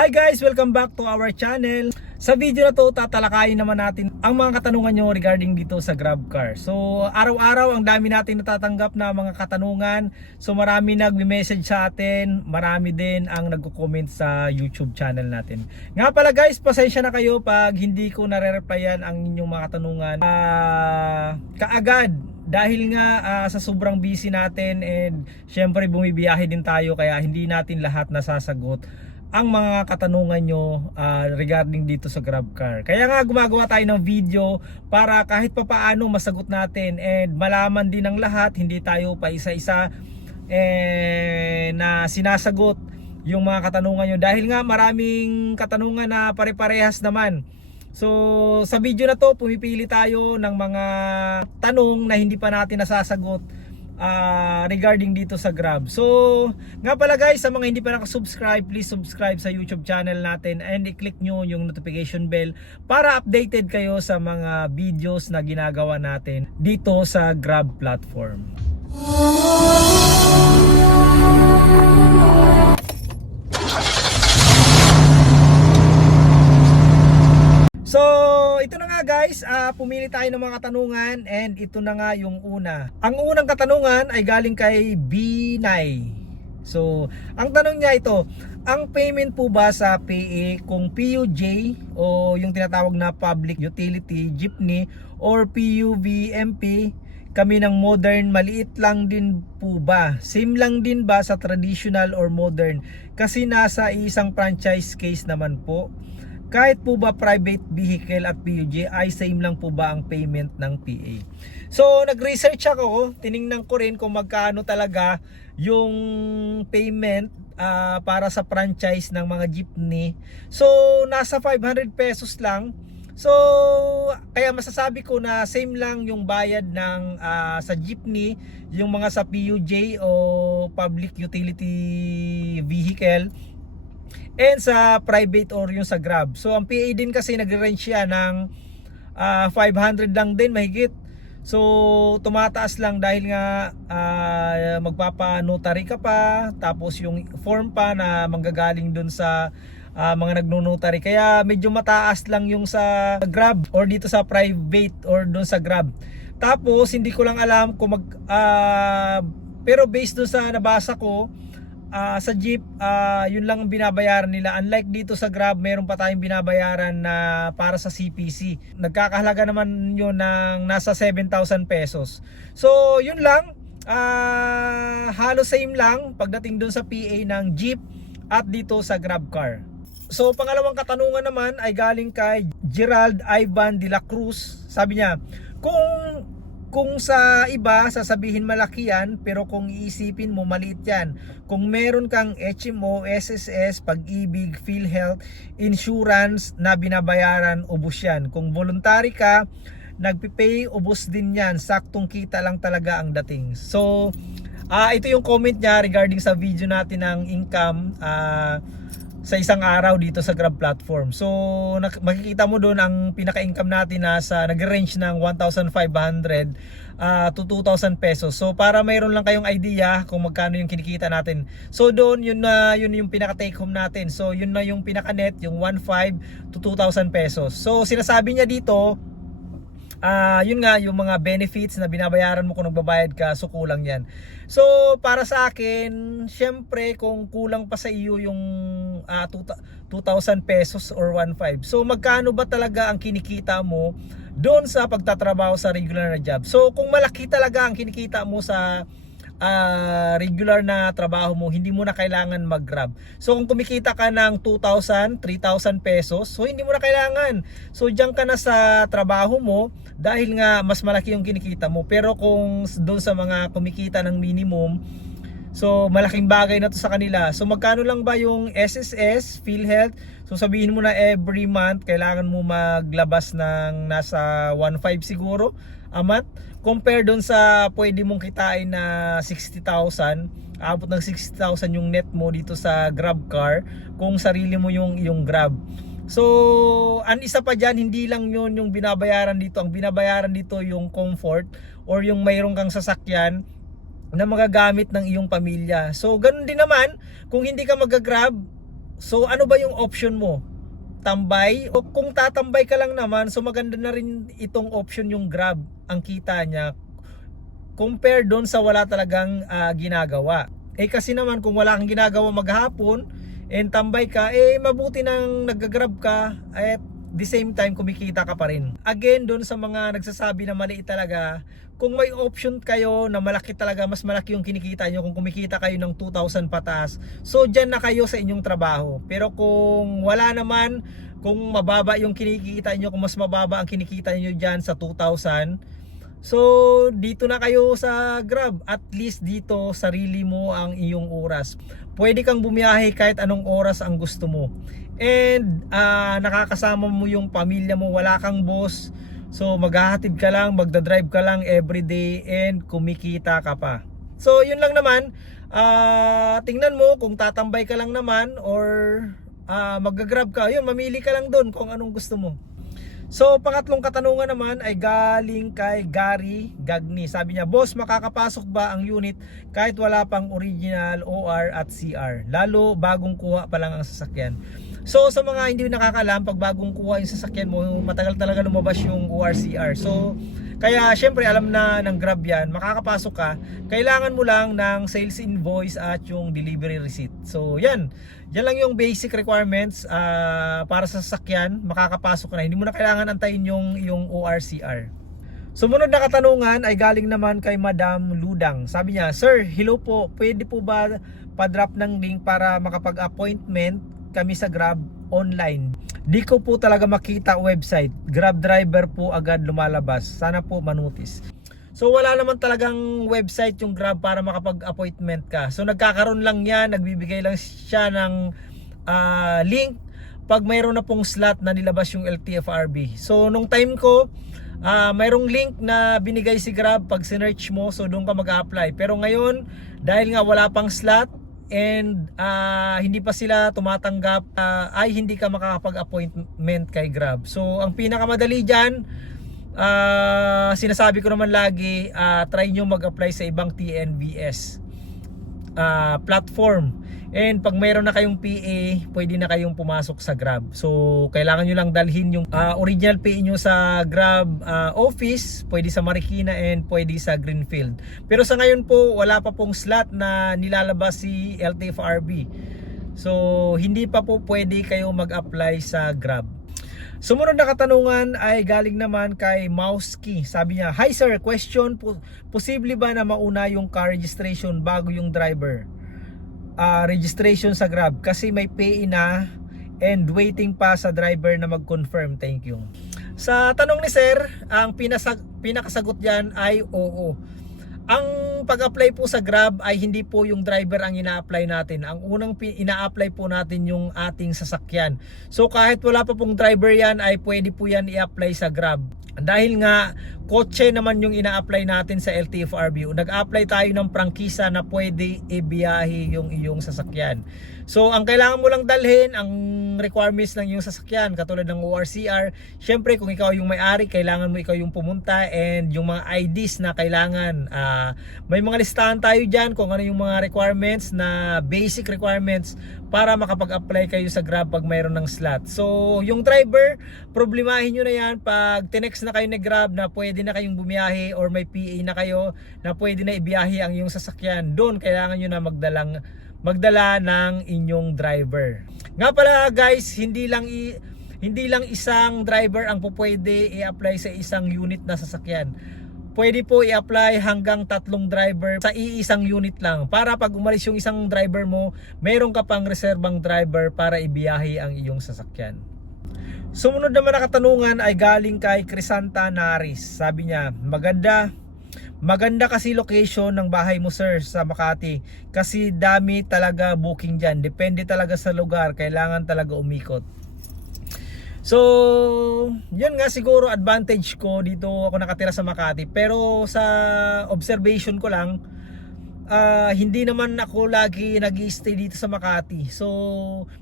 Hi guys! Welcome back to our channel. Sa video na to, tatalakayin naman natin ang mga katanungan nyo regarding dito sa GrabCar. So, araw-araw ang dami natin natatanggap na mga katanungan. So, marami nagme-message sa atin. Marami din ang nagko-comment sa YouTube channel natin. Nga pala guys, pasensya na kayo pag hindi ko nare-replyan ang inyong mga katanungan. Ah, kaagad dahil nga ah, sa sobrang busy natin and syempre bumibiyahe din tayo kaya hindi natin lahat nasasagot ang mga katanungan nyo ah, regarding dito sa GrabCar. Kaya nga gumagawa tayo ng video para kahit papaano masagot natin and malaman din ng lahat, hindi tayo pa isa-isa eh, na sinasagot yung mga katanungan nyo. Dahil nga maraming katanungan na pare-parehas naman. So sa video na to, pumipili tayo ng mga tanong na hindi pa natin nasasagot ah, regarding dito sa Grab. So, nga pala guys, sa mga hindi pa nakasubscribe, please subscribe sa YouTube channel natin and i-click nyo yung notification bell para updated kayo sa mga videos na ginagawa natin dito sa Grab platform. Ito na nga guys, ah, pumili tayo ng mga katanungan and ito na nga yung una. Ang unang katanungan ay galing kay Binay. So, ang tanong niya ito, ang payment po ba sa PA kung PUJ o yung tinatawag na public utility jeepney or PUVMP kami ng modern maliit lang din po ba? Same lang din ba sa traditional or modern? Kasi nasa isang franchise case naman po. Kahit po ba private vehicle at PUJ ay same lang po ba ang payment ng PA? So nag-research ako, tiningnan ko rin kung magkano talaga yung payment ah, para sa franchise ng mga jeepney. So nasa 500 pesos lang. So kaya masasabi ko na same lang yung bayad ng ah, sa jeepney, yung mga sa PUJ o public utility vehicle and sa private or yung sa Grab. So ang PA din kasi nagre-range siya ng ah, 500 lang din mahigit. So tumataas lang dahil nga ah, magpapa-notary ka pa tapos yung form pa na manggagaling dun sa ah, mga nagno-notary. Kaya medyo mataas lang yung sa Grab or dito sa private or dun sa Grab. Tapos hindi ko lang alam kung mag ah, pero based dun sa nabasa ko Ah, sa jeep, ah, yun lang ang binabayaran nila. Unlike dito sa Grab, meron pa tayong binabayaran na para sa CPC. Nagkakahalaga naman yun ng nasa 7,000 pesos. So, yun lang. Ah, halos same lang pagdating dun sa PA ng jeep at dito sa Grab car. So, pangalawang katanungan naman ay galing kay Gerald Ivan de la Cruz. Sabi niya, kung kung sa iba sasabihin malaki yan pero kung iisipin mo maliit yan. Kung meron kang HMO, SSS, pag-ibig, PhilHealth, insurance na binabayaran ubos yan. Kung voluntary ka nagpipay ubos din yan. Saktong kita lang talaga ang dating. So ah ito yung comment niya regarding sa video natin ng income. Ah sa isang araw dito sa Grab platform. So makikita mo doon ang pinaka-income natin nasa nag-range ng 1,500 ah, to 2,000 pesos. So para mayroon lang kayong idea kung magkano yung kinikita natin. So doon yun na yun yung pinaka take home natin. So yun na yung pinaka net yung 1,500 to 2,000 pesos. So sinasabi niya dito Ah, yun nga yung mga benefits na binabayaran mo kung nagbabayad ka, so kulang 'yan. So, para sa akin, syempre kung kulang pa sa iyo yung ah, 2,000 pesos or 1,500. So, magkano ba talaga ang kinikita mo doon sa pagtatrabaho sa regular na job? So, kung malaki talaga ang kinikita mo sa ah, regular na trabaho mo, hindi mo na kailangan mag-grab. So kung kumikita ka ng 2,000, 3,000 pesos, so hindi mo na kailangan. So diyan ka na sa trabaho mo dahil nga mas malaki yung kinikita mo. Pero kung doon sa mga kumikita ng minimum, So malaking bagay na to sa kanila. So magkano lang ba yung SSS, PhilHealth? So sabihin mo na every month kailangan mo maglabas ng nasa 1.5 siguro a month. Compare doon sa pwede mong kitain na 60,000. Abot ng 60,000 yung net mo dito sa Grab car kung sarili mo yung yung Grab. So, ang isa pa dyan, hindi lang yun yung binabayaran dito. Ang binabayaran dito yung comfort or yung mayroon kang sasakyan na magagamit ng iyong pamilya. So, ganun din naman, kung hindi ka mag-grab, So ano ba yung option mo? Tambay? O kung tatambay ka lang naman, so maganda na rin itong option yung Grab ang kita niya compare doon sa wala talagang ah, ginagawa. Eh kasi naman kung wala kang ginagawa maghapon and tambay ka, eh mabuti nang nag-grab ka at the same time kumikita ka pa rin. Again, doon sa mga nagsasabi na maliit talaga, kung may option kayo na malaki talaga, mas malaki yung kinikita nyo kung kumikita kayo ng 2,000 patas, so dyan na kayo sa inyong trabaho. Pero kung wala naman, kung mababa yung kinikita nyo, kung mas mababa ang kinikita nyo dyan sa 2,000, So, dito na kayo sa Grab. At least dito, sarili mo ang iyong oras. Pwede kang bumiyahe kahit anong oras ang gusto mo. And ah, nakakasama mo yung pamilya mo, wala kang boss. So, maghahatid ka lang, magdadrive ka lang everyday and kumikita ka pa. So, yun lang naman. Ah, tingnan mo kung tatambay ka lang naman or ah, mag-grab ka. Yun, mamili ka lang doon kung anong gusto mo. So, pangatlong katanungan naman ay galing kay Gary Gagni. Sabi niya, Boss, makakapasok ba ang unit kahit wala pang original OR at CR? Lalo bagong kuha pa lang ang sasakyan. So, sa mga hindi nakakalam, pag bagong kuha yung sasakyan mo, matagal talaga lumabas yung OR CR. So, kaya syempre alam na ng Grab yan, makakapasok ka, kailangan mo lang ng sales invoice at yung delivery receipt. So, yan. Yan lang yung basic requirements ah, para sa sasakyan, makakapasok ka na. Hindi mo na kailangan antayin yung, yung ORCR. Sumunod na katanungan ay galing naman kay Madam Ludang. Sabi niya, Sir, hello po, pwede po ba pa-drop ng link para makapag-appointment kami sa Grab online? Di ko po talaga makita website. Grab driver po agad lumalabas. Sana po manutis. So wala naman talagang website yung Grab para makapag-appointment ka. So nagkakaroon lang yan, nagbibigay lang siya ng ah, link pag mayroon na pong slot na nilabas yung LTFRB. So nung time ko, ah mayroong link na binigay si Grab pag sinearch mo, so doon ka mag-apply. Pero ngayon, dahil nga wala pang slot and ah, hindi pa sila tumatanggap, ah, ay hindi ka makakapag-appointment kay Grab. So ang pinakamadali dyan, Ah, sinasabi ko naman lagi, ah, try nyo mag-apply sa ibang TNVS ah, platform. And pag mayroon na kayong PA, pwede na kayong pumasok sa Grab. So, kailangan nyo lang dalhin yung ah, original PA nyo sa Grab ah, office, pwede sa Marikina and pwede sa Greenfield. Pero sa ngayon po, wala pa pong slot na nilalabas si LTFRB. So, hindi pa po pwede kayo mag-apply sa Grab. Sumunod na katanungan ay galing naman kay Mauski. Sabi niya, Hi sir, question po, posible ba na mauna yung car registration bago yung driver? Ah, registration sa Grab kasi may pay na and waiting pa sa driver na mag-confirm. Thank you. Sa tanong ni sir, ang pinasag, pinakasagot diyan ay oo. Ang pag-apply po sa Grab ay hindi po yung driver ang ina-apply natin. Ang unang ina-apply po natin yung ating sasakyan. So kahit wala pa pong driver yan ay pwede po yan i-apply sa Grab. Dahil nga kotse naman yung ina-apply natin sa LTFRB. Nag-apply tayo ng prangkisa na pwede ibiyahe yung iyong sasakyan. So ang kailangan mo lang dalhin ang requirements ng iyong sasakyan katulad ng ORCR. Syempre kung ikaw yung may-ari, kailangan mo ikaw yung pumunta and yung mga IDs na kailangan. Ah, may mga listahan tayo diyan kung ano yung mga requirements na basic requirements para makapag-apply kayo sa Grab pag mayroon ng slot. So, yung driver, problemahin nyo na yan pag tinext na kayo ni Grab na pwede na kayong bumiyahe or may PA na kayo na pwede na ibiyahe ang iyong sasakyan. Doon, kailangan nyo na magdalang magdala ng inyong driver. Nga pala guys, hindi lang i, hindi lang isang driver ang pupwede i-apply sa isang unit na sasakyan. Pwede po i-apply hanggang tatlong driver sa iisang unit lang. Para pag umalis yung isang driver mo, meron ka pang reserbang driver para ibiyahe ang iyong sasakyan. Sumunod naman na katanungan ay galing kay Crisanta Naris. Sabi niya, maganda, maganda kasi location ng bahay mo sir sa Makati. Kasi dami talaga booking dyan. Depende talaga sa lugar. Kailangan talaga umikot. So, yun nga siguro advantage ko dito ako nakatira sa Makati. Pero sa observation ko lang, ah, hindi naman ako lagi nag stay dito sa Makati. So,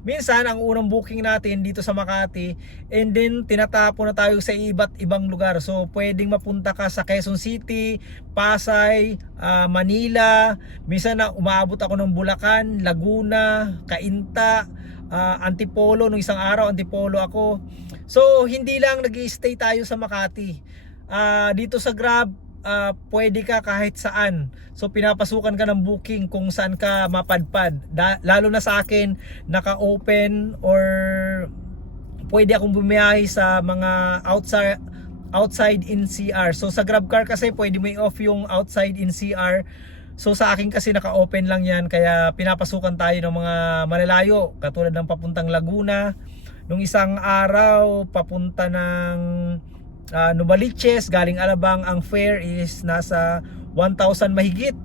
minsan ang unang booking natin dito sa Makati and then tinatapon na tayo sa iba't ibang lugar. So, pwedeng mapunta ka sa Quezon City, Pasay, ah, Manila, minsan na umaabot ako ng Bulacan, Laguna, Cainta, ah, Antipolo nung isang araw, Antipolo ako. So hindi lang nag-stay tayo sa Makati. Ah, dito sa Grab, ah, pwede ka kahit saan. So pinapasukan ka ng booking kung saan ka mapadpad. Da- lalo na sa akin, naka-open or pwede akong bumiyahe sa mga outside outside NCR. So sa GrabCar kasi pwede mo i-off yung outside NCR. So sa akin kasi naka-open lang yan kaya pinapasukan tayo ng mga malalayo katulad ng papuntang Laguna. Nung isang araw papunta ng uh, Novaliches galing Alabang ang fare is nasa 1,000 mahigit.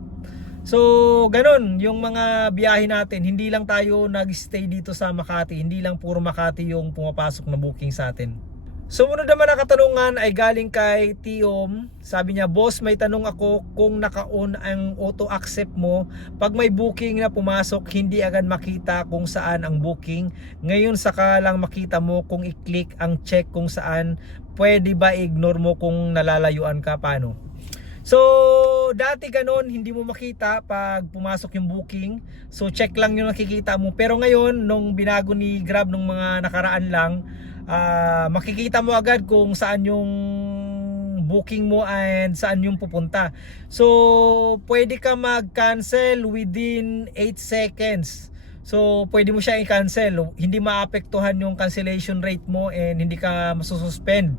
So, ganun, yung mga biyahe natin, hindi lang tayo nag-stay dito sa Makati, hindi lang puro Makati yung pumapasok na booking sa atin. Sumunod naman na katanungan ay galing kay Tiom. Sabi niya, boss may tanong ako kung naka-on ang auto accept mo. Pag may booking na pumasok, hindi agad makita kung saan ang booking. Ngayon saka lang makita mo kung i-click ang check kung saan. Pwede ba ignore mo kung nalalayuan ka paano? So, dati ganun, hindi mo makita pag pumasok yung booking. So, check lang yung nakikita mo. Pero ngayon, nung binago ni Grab nung mga nakaraan lang, ah, makikita mo agad kung saan yung booking mo and saan yung pupunta. So, pwede ka mag-cancel within 8 seconds. So, pwede mo siya i-cancel. Hindi maapektuhan yung cancellation rate mo and hindi ka masususpend.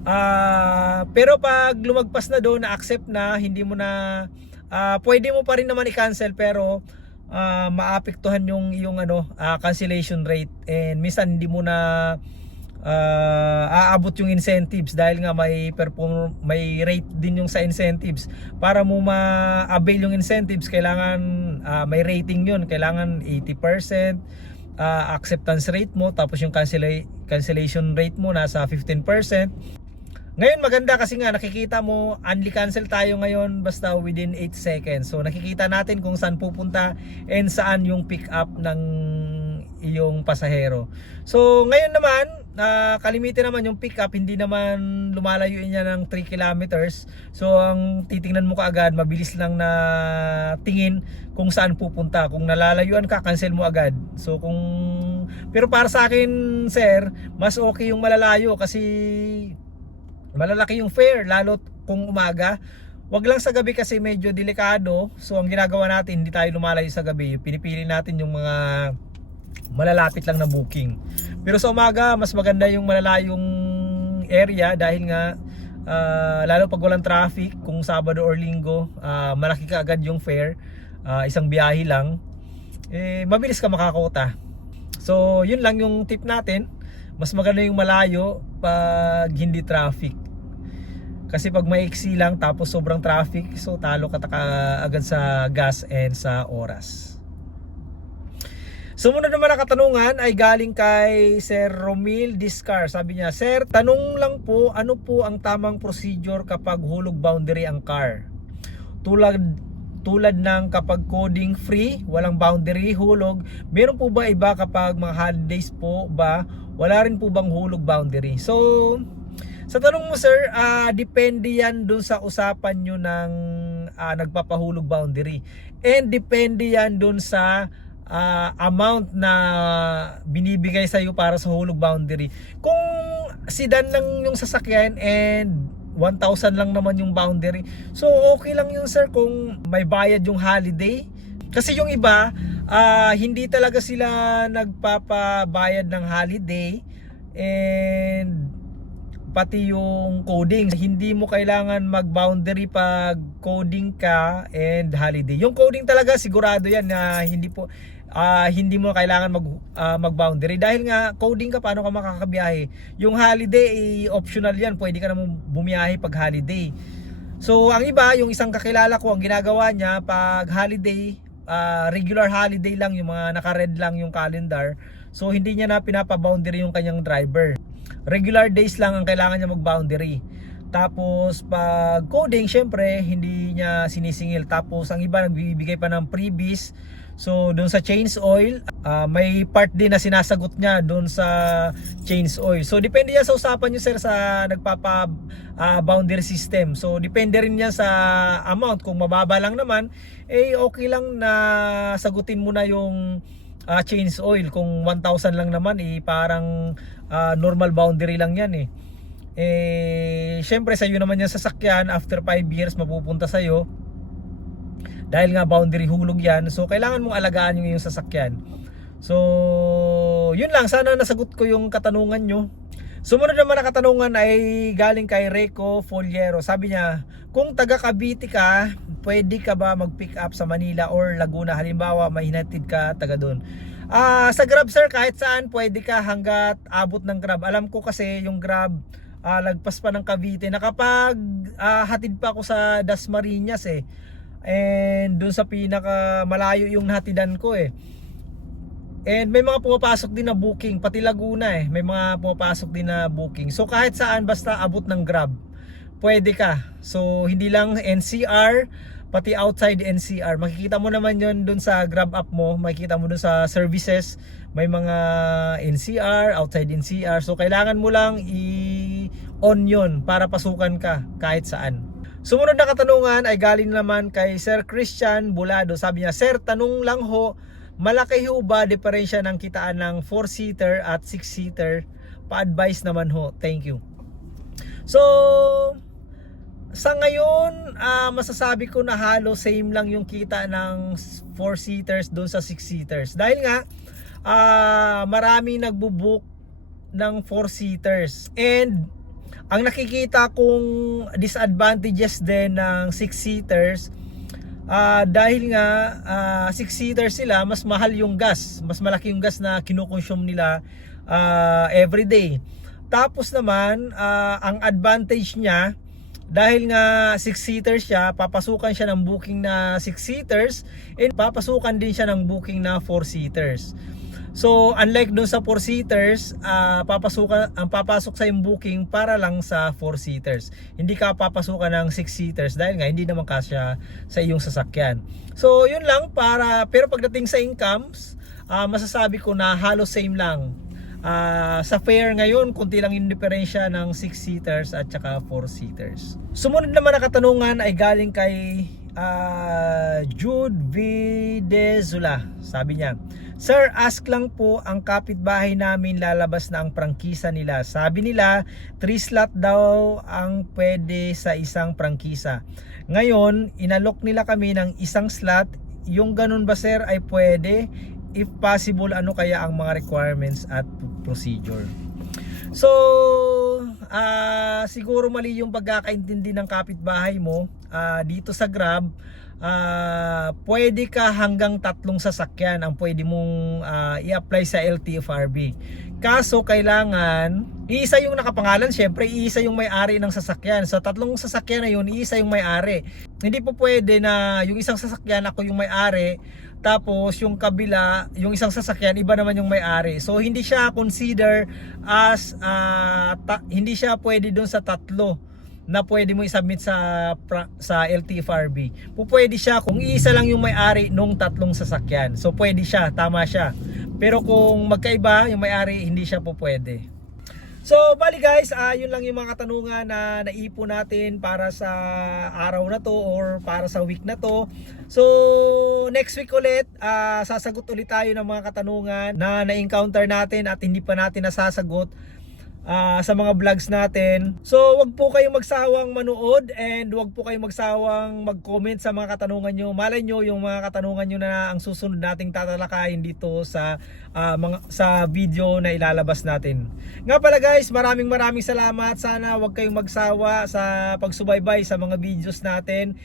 Ah, pero pag lumagpas na doon, na-accept na, hindi mo na ah, pwede mo pa rin naman i-cancel pero ah, maapektuhan yung yung ano, ah, cancellation rate and minsan hindi mo na ah, aabot yung incentives dahil nga may perform may rate din yung sa incentives. Para mo ma-avail yung incentives, kailangan ah, may rating yun, kailangan 80% ah, acceptance rate mo tapos yung cancellation rate mo nasa 15%. Ngayon maganda kasi nga nakikita mo unli cancel tayo ngayon basta within 8 seconds. So nakikita natin kung saan pupunta and saan yung pick up ng iyong pasahero. So ngayon naman na kalimitan naman yung pick up hindi naman lumalayo niya ng 3 kilometers. So ang titingnan mo kaagad mabilis lang na tingin kung saan pupunta. Kung nalalayuan ka, cancel mo agad. So kung pero para sa akin, sir, mas okay yung malalayo kasi malalaki yung fare lalo kung umaga. Wag lang sa gabi kasi medyo delikado. So ang ginagawa natin hindi tayo lumalayo sa gabi. Pinipili natin yung mga malalapit lang na booking. Pero sa umaga mas maganda yung malalayong area dahil nga ah, lalo pag walang traffic kung Sabado or Linggo ah, malaki ka agad yung fare. Ah, isang biyahe lang. Eh mabilis ka makakota. So yun lang yung tip natin mas maganda yung malayo pag hindi traffic. Kasi pag maiksi lang tapos sobrang traffic, so talo ka taka agad sa gas and sa oras. Sumunod naman na katanungan ay galing kay Sir Romil Discar. Sabi niya, Sir, tanong lang po, ano po ang tamang procedure kapag hulog boundary ang car? Tulad tulad ng kapag coding free, walang boundary, hulog, meron po ba iba kapag mga holidays po ba, wala rin po bang hulog boundary? So, sa tanong mo sir, ah, depende yan dun sa usapan nyo ng ah, nagpapahulog boundary. And depende yan dun sa ah, amount na binibigay sa iyo para sa hulog boundary. Kung sedan lang yung sasakyan and 1,000 lang naman yung boundary. So okay lang yun sir kung may bayad yung holiday. Kasi yung iba, ah, hindi talaga sila nagpapabayad ng holiday and pati yung coding. Hindi mo kailangan mag-boundary pag coding ka and holiday. Yung coding talaga sigurado yan na hindi po ah, hindi mo kailangan mag ah, mag-boundary dahil nga coding ka paano ka makakabiyahe. Yung holiday eh, optional yan, pwede ka naman bumiyahe pag holiday. So ang iba, yung isang kakilala ko, ang ginagawa niya pag holiday, ah, regular holiday lang, yung mga naka-red lang yung calendar. So hindi niya na pinapa-boundary yung kanyang driver. Regular days lang ang kailangan niya mag-boundary. Tapos pag coding, syempre hindi niya sinisingil. Tapos ang iba nagbibigay pa ng freebies. So doon sa change oil, ah, may part din na sinasagot niya doon sa change oil. So depende yan sa usapan niyo sir sa nagpapa ah, boundary system. So depende rin yan sa amount. Kung mababa lang naman, eh okay lang na sagutin mo na yung ah, change oil kung 1,000 lang naman eh parang ah, normal boundary lang yan eh eh syempre sa iyo naman yung sasakyan after 5 years mapupunta sa iyo dahil nga boundary hulog yan so kailangan mong alagaan yung iyong sasakyan so yun lang sana nasagot ko yung katanungan nyo Sumunod naman na katanungan ay galing kay Reco Foliero. Sabi niya, kung taga Cavite ka, pwede ka ba mag-pick up sa Manila or Laguna? Halimbawa, may hinatid ka taga doon. Ah, sa Grab sir, kahit saan pwede ka hanggat abot ng Grab. Alam ko kasi yung Grab ah, lagpas pa ng Cavite. Nakapag ah, hatid pa ako sa Dasmariñas eh. And doon sa pinaka malayo yung nahatidan ko eh. And may mga pumapasok din na booking, pati Laguna eh. May mga pumapasok din na booking. So kahit saan basta abot ng Grab, pwede ka. So hindi lang NCR, pati outside NCR. Makikita mo naman yon dun sa Grab app mo. Makikita mo dun sa services. May mga NCR, outside NCR. So kailangan mo lang i-on yon para pasukan ka kahit saan. Sumunod na katanungan ay galing naman kay Sir Christian Bulado. Sabi niya, Sir, tanong lang ho, malaki ho ba diferensya ng kitaan ng 4-seater at 6-seater? Pa-advise naman ho. Thank you. So, sa ngayon, ah, masasabi ko na halo same lang yung kita ng 4-seaters doon sa 6-seaters. Dahil nga, ah, marami nagbubook ng 4-seaters. And, ang nakikita kong disadvantages din ng 6-seaters, Ah, dahil nga ah, six seater sila, mas mahal yung gas. Mas malaki yung gas na kinukonsume nila ah, every day. Tapos naman, ah, ang advantage niya dahil nga six seater siya, papasukan siya ng booking na six seaters and papasukan din siya ng booking na four seaters. So, unlike dun sa 4-seaters, ah, papasukan, ang papasok sa yung booking para lang sa 4-seaters. Hindi ka papasukan ng 6-seaters dahil nga hindi naman kasya sa iyong sasakyan. So, yun lang para, pero pagdating sa incomes, ah, masasabi ko na halos same lang. Ah, sa fare ngayon, kunti lang yung diferensya ng 6-seaters at saka 4-seaters. Sumunod naman na katanungan ay galing kay ah, Jude Videzula. Sabi niya, Sir, ask lang po ang kapitbahay namin lalabas na ang prangkisa nila. Sabi nila, 3 slot daw ang pwede sa isang prangkisa. Ngayon, inalok nila kami ng isang slot. Yung ganun ba sir ay pwede? If possible, ano kaya ang mga requirements at procedure? So, ah siguro mali yung pagkakaintindi ng kapitbahay mo Ah, dito sa Grab. Ah pwede ka hanggang tatlong sasakyan ang pwede mong ah, i-apply sa LTFRB. Kaso kailangan iisa yung nakapangalan, syempre iisa yung may-ari ng sasakyan. Sa tatlong sasakyan na yun, iisa yung may-ari. Hindi po pwede na yung isang sasakyan ako yung may-ari, tapos yung kabila, yung isang sasakyan, iba naman yung may-ari. So hindi siya consider as ah, ta- hindi siya pwede doon sa tatlo na pwede mo i-submit sa sa LTFRB. Po pwede siya kung isa lang yung may-ari nung tatlong sasakyan. So pwede siya, tama siya. Pero kung magkaiba yung may-ari, hindi siya po pwede. So, bali guys, ah yun lang yung mga katanungan na naipon natin para sa araw na to or para sa week na to. So, next week ulit, ah sasagot ulit tayo ng mga katanungan na na-encounter natin at hindi pa natin nasasagot ah, sa mga vlogs natin. So, wag po kayong magsawang manood and wag po kayong magsawang mag-comment sa mga katanungan nyo. Malay nyo yung mga katanungan nyo na ang susunod nating tatalakayin dito sa ah, mga sa video na ilalabas natin. Nga pala guys, maraming maraming salamat. Sana wag kayong magsawa sa pagsubaybay sa mga videos natin.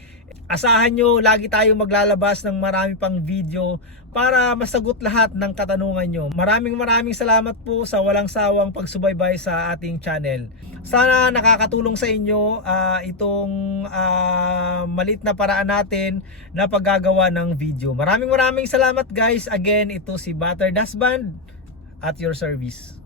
Asahan nyo, lagi tayong maglalabas ng marami pang video para masagot lahat ng katanungan nyo. Maraming maraming salamat po sa walang sawang pagsubaybay sa ating channel. Sana nakakatulong sa inyo ah, itong ah, malit na paraan natin na paggagawa ng video. Maraming maraming salamat guys. Again, ito si Butter Dasband at your service.